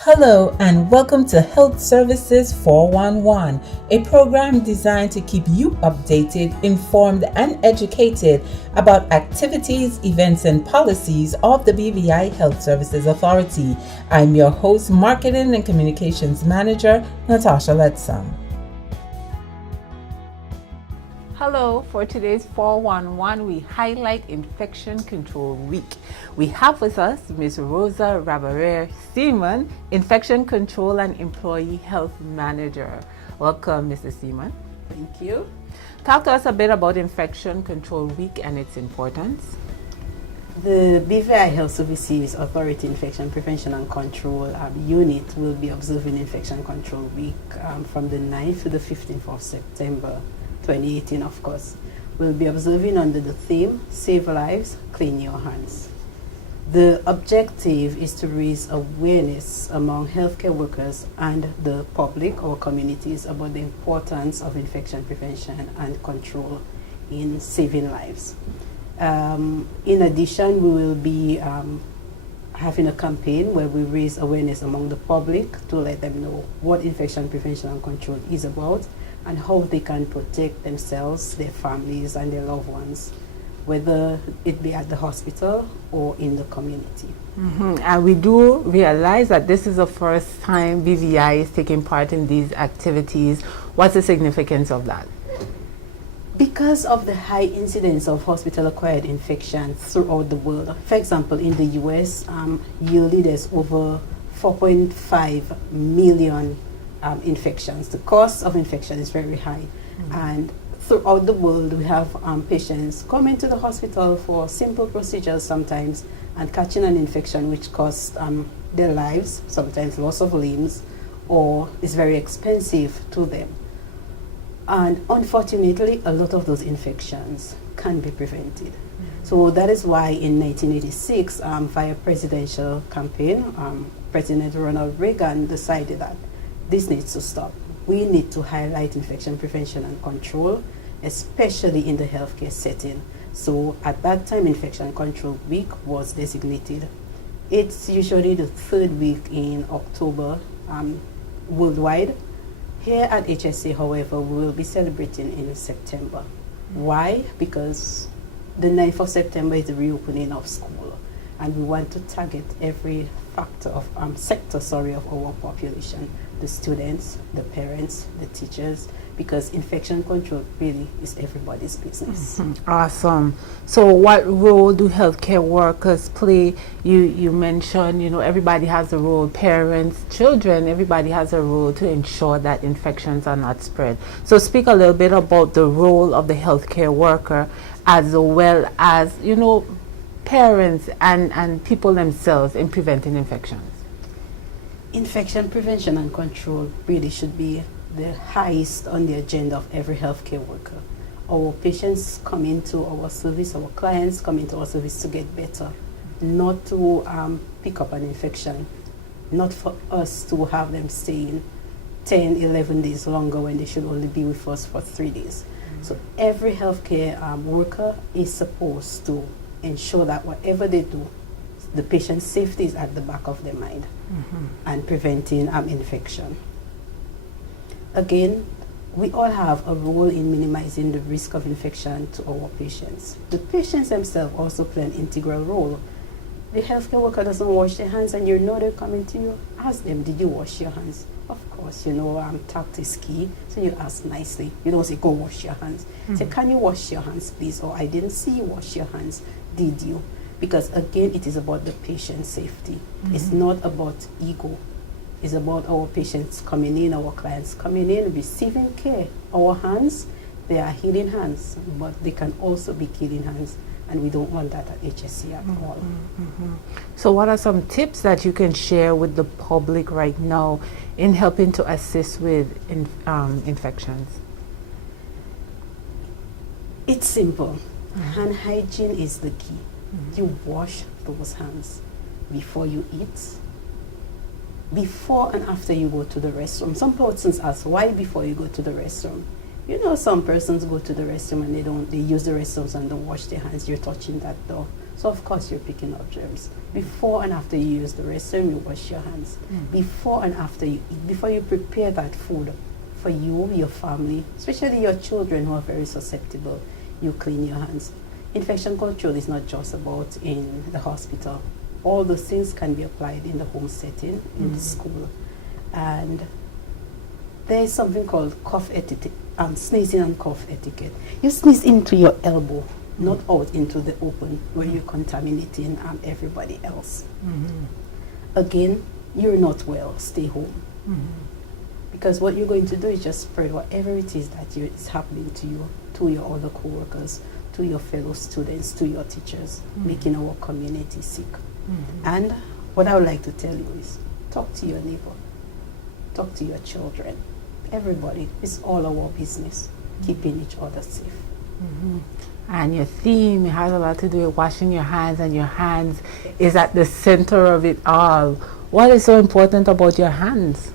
Hello and welcome to Health Services 411, a program designed to keep you updated, informed, and educated about activities, events, and policies of the BVI Health Services Authority. I'm your host, Marketing and Communications Manager, Natasha Letzam. Hello, for today's 411, we highlight Infection Control Week. We have with us Ms. Rosa Rabarer-Seaman, Infection Control and Employee Health Manager. Welcome, Mrs. Seaman. Thank you. Talk to us a bit about Infection Control Week and its importance. The BVI Health Services Authority Infection Prevention and Control Unit will be observing Infection Control Week from the 9th to the 15th of September 2018, of course. We'll be observing under the theme, Save Lives, Clean Your Hands. The objective is to raise awareness among healthcare workers and the public or communities about the importance of infection prevention and control in saving lives. In addition, we will be having a campaign where we raise awareness among the public to let them know what infection prevention and control is about and how they can protect themselves, their families, and their loved ones, whether it be at the hospital or in the community. And we do realize that this is the first time BVI is taking part in these activities. What's the significance of that? Because of the high incidence of hospital-acquired infections throughout the world, for example, in the US, yearly there's over 4.5 million infections. The cost of infection is very high. And throughout the world, we have patients coming to the hospital for simple procedures sometimes and catching an infection which costs their lives, sometimes loss of limbs, or is very expensive to them. And unfortunately, a lot of those infections can be prevented. So that is why in 1986, via presidential campaign, President Ronald Reagan decided that this needs to stop. We need to highlight infection prevention and control, especially in the healthcare setting. So at that time, Infection Control Week was designated. It's usually the third week in October worldwide. Here at HSA, however, we will be celebrating in September. Why? Because the 9th of September is the reopening of school, and we want to target every sector of our population, the students, the parents, the teachers, because infection control really is everybody's business. Awesome. So what role do healthcare workers play? You mentioned, everybody has a role, parents, children, everybody has a role to ensure that infections are not spread. So speak a little bit about the role of the healthcare worker as well as, parents and people themselves in preventing infections. Infection prevention and control really should be the highest on the agenda of every healthcare worker. Our patients come into our service, our clients come into our service to get better, not to pick up an infection, not for us to have them staying 10, 11 days longer when they should only be with us for 3 days. So every healthcare worker is supposed to ensure that whatever they do, the patient's safety is at the back of their mind and preventing infection. Again, we all have a role in minimizing the risk of infection to our patients. The patients themselves also play an integral role. The healthcare worker doesn't wash their hands and they're coming to you, ask them, did you wash your hands? Of course, tact is key, so you ask nicely. You don't say, go wash your hands. Say, can you wash your hands, please? Or I didn't see you wash your hands, did you? Because again, it is about the patient's safety. It's not about ego. It's about our patients coming in, our clients coming in, receiving care. Our hands, they are healing hands, but they can also be killing hands. And we don't want that at HSC at all. So what are some tips that you can share with the public right now in helping to assist with infections? It's simple. Hand hygiene is the key. You wash those hands before you eat, before and after you go to the restroom. Some persons ask, why before you go to the restroom? Some persons go to the restroom and they use the restrooms and don't wash their hands. You're touching that door. So of course you're picking up germs. Before and after you use the restroom, you wash your hands. Before and after you eat, before you prepare that food for you, your family, especially your children who are very susceptible, you clean your hands. Infection control is not just about in the hospital. All those things can be applied in the home setting, in the school. And there is something called cough etiquette, sneezing and cough etiquette. You sneeze into your elbow, not out into the open where you're contaminating everybody else. Again, you're not well, stay home. Because what you're going to do is just spread whatever it is that is happening to you, to your other co-workers, to your fellow students, to your teachers, making our community sick. And what I would like to tell you is, talk to your neighbor, talk to your children, everybody. It's all our business, keeping each other safe. And your theme has a lot to do with washing your hands, and your hands is at the center of it all. What is so important about your hands?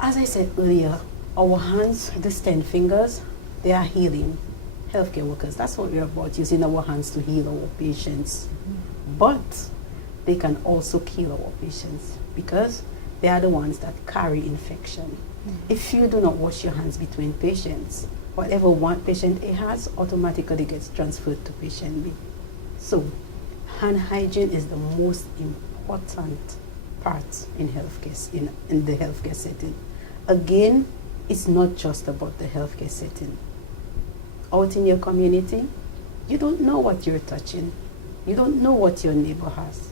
As I said earlier, our hands, these 10 fingers, they are healing healthcare workers. That's what we're about, using our hands to heal our patients. But they can also kill our patients because they are the ones that carry infection. If you do not wash your hands between patients, whatever one patient A has automatically gets transferred to patient B. So hand hygiene is the most important part in healthcare, in the healthcare setting. Again, it's not just about the healthcare setting. Out in your community, you don't know what you're touching. You don't know what your neighbor has.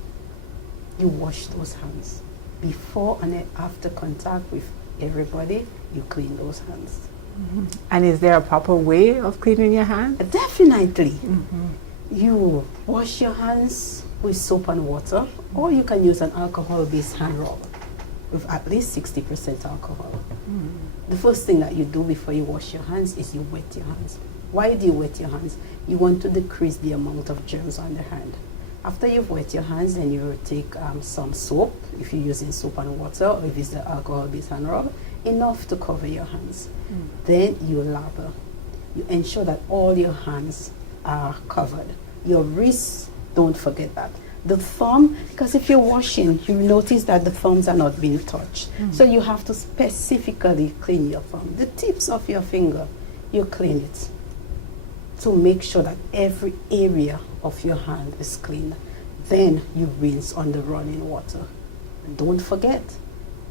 You wash those hands. Before and after contact with everybody, you clean those hands. And is there a proper way of cleaning your hands? Definitely. You wash your hands with soap and water, or you can use an alcohol-based hand rub with at least 60% alcohol. The first thing that you do before you wash your hands is you wet your hands. Why do you wet your hands? You want to decrease the amount of germs on the hand. After you've wet your hands, then you will take some soap, if you're using soap and water, or if it's the alcohol-based hand rub, enough to cover your hands. Then you lather. You ensure that all your hands are covered. Your wrists, don't forget that. The thumb, because if you're washing, you notice that the thumbs are not being touched. So you have to specifically clean your thumb. The tips of your finger, you clean it to make sure that every area of your hand is clean. Then you rinse on the running water. And don't forget,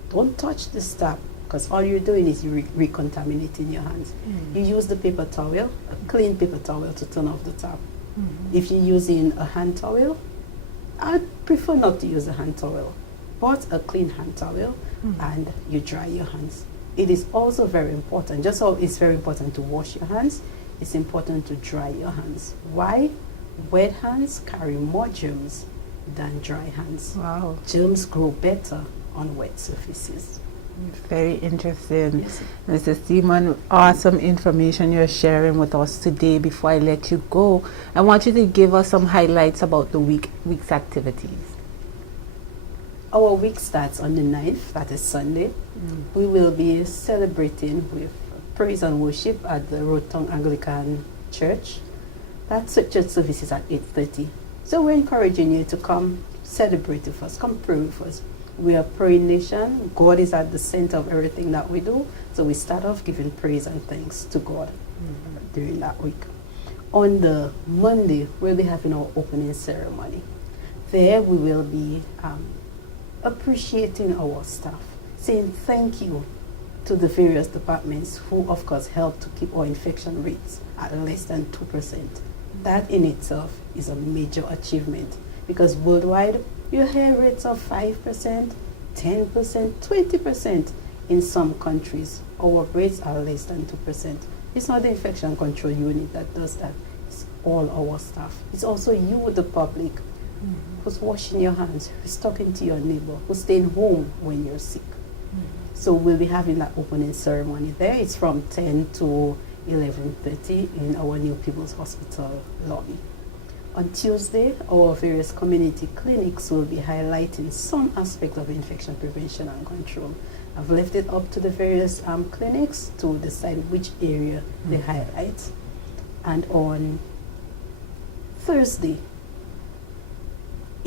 don't touch the tap, because all you're doing is you're recontaminating your hands. You use the paper towel, a clean paper towel, to turn off the tap. If you're using a hand towel, I'd prefer not to use a hand towel, but a clean hand towel, and you dry your hands. It is also very important, just how it's very important to wash your hands, it's important to dry your hands. Why? Wet hands carry more germs than dry hands. Wow. Germs grow better on wet surfaces. Very interesting. Yes. Mr. Seaman, awesome information you're sharing with us today. Before I let you go, I want you to give us some highlights about the week's activities. Our week starts on the 9th, that is Sunday. We will be celebrating with praise and worship at the Roton Anglican Church. That church service is at 8:30. So we're encouraging you to come celebrate with us, come pray with us. We are a praying nation. God is at the center of everything that we do. So we start off giving praise and thanks to God during that week. On the Monday, we'll be having our opening ceremony. There we will be appreciating our staff, saying thank you to the various departments who, of course, help to keep our infection rates at less than 2%. That in itself is a major achievement, because worldwide, you hear rates of 5%, 10%, 20%. In some countries, our rates are less than 2%. It's not the infection control unit that does that. It's all our staff. It's also you, the public, who's washing your hands, who's talking to your neighbor, who's staying home when you're sick. So we'll be having that opening ceremony there. It's from 10 to 11:30 in our New People's Hospital lobby. On Tuesday, our various community clinics will be highlighting some aspect of infection prevention and control. I've left it up to the various clinics to decide which area they highlight. And on Thursday,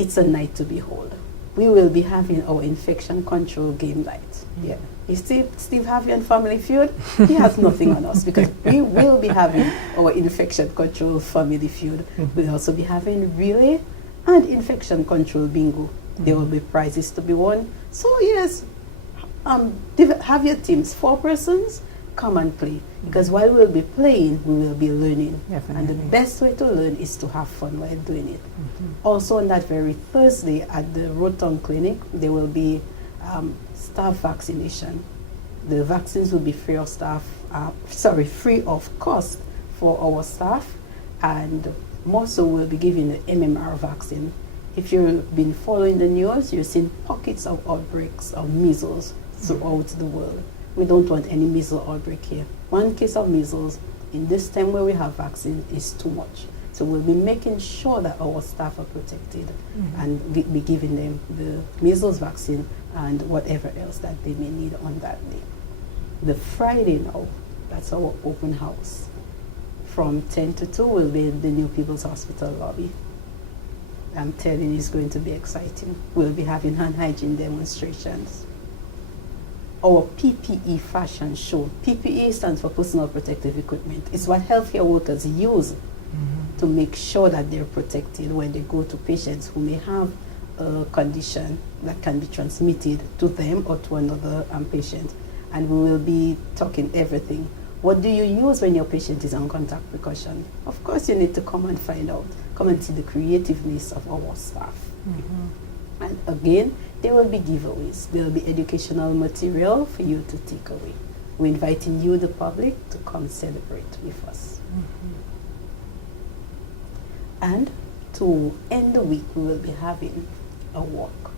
it's a night to behold. We will be having our infection control game night. Yeah. You Steve Harvey and Family Feud, he has nothing on us because we will be having our infection control family feud. We'll also be having relay and infection control bingo. There will be prizes to be won. So yes, have your teams, 4 persons, come and play. Because while we'll be playing, we will be learning. Definitely. And the best way to learn is to have fun while doing it. Also on that very Thursday at the Roton Clinic, there will be staff vaccination. The vaccines will be free of cost for our staff, and more so we'll be giving the MMR vaccine. If you've been following the news, you've seen pockets of outbreaks of measles throughout the world. We don't want any measles outbreak here. 1 case of measles in this time where we have vaccine is too much. So we'll be making sure that our staff are protected and be giving them the measles vaccine and whatever else that they may need on that day. The Friday now, that's our open house. From 10 to 2 will be in the New People's Hospital lobby. I'm telling you, it's going to be exciting. We'll be having hand hygiene demonstrations. Our PPE fashion show. PPE stands for personal protective equipment. It's what healthcare workers use to make sure that they're protected when they go to patients who may have a condition that can be transmitted to them or to another patient. And we will be talking everything. What do you use when your patient is on contact precaution? Of course, you need to come and find out. Come and see the creativeness of our staff. And again, there will be giveaways. There will be educational material for you to take away. We're inviting you, the public, to come celebrate with us. And to end the week, we will be having a walk.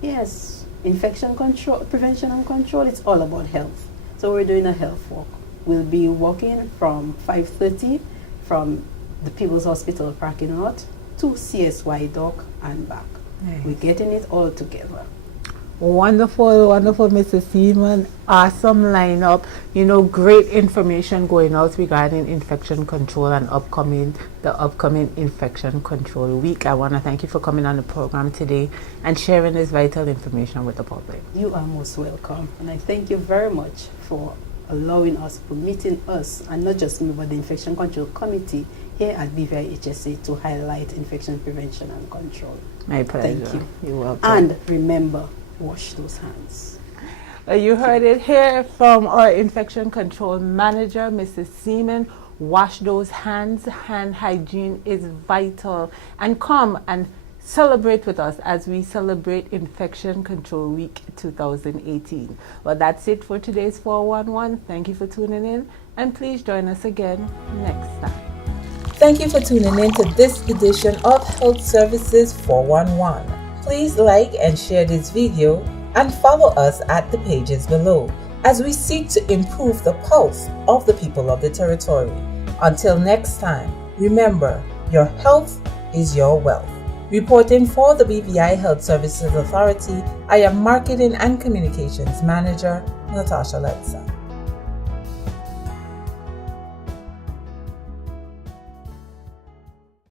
Yes, infection control, prevention and control, it's all about health. So we're doing a health walk. We'll be walking from 5:30 from the People's Hospital parking lot to CSY Dock and back. Nice. We're getting it all together. Wonderful, wonderful, Mrs. Seaman. Awesome lineup. You know, great information going out regarding infection control and the upcoming infection control week. I want to thank you for coming on the program today and sharing this vital information with the public. You are most welcome. And I thank you very much for allowing us, permitting us, and not just me, but the Infection Control Committee here at BVI-HSA to highlight infection prevention and control. My pleasure. Thank you. You're welcome. And remember, wash those hands. You heard it here from our infection control manager, Mrs. Seaman. Wash those hands. Hand hygiene is vital. And come and celebrate with us as we celebrate Infection Control Week 2018. Well, that's it for today's 411. Thank you for tuning in, and please join us again next time. Thank you for tuning in to this edition of Health Services 411. Please like and share this video and follow us at the pages below as we seek to improve the pulse of the people of the territory. Until next time, remember, your health is your wealth. Reporting for the BVI Health Services Authority, I am Marketing and Communications Manager, Natasha Letza.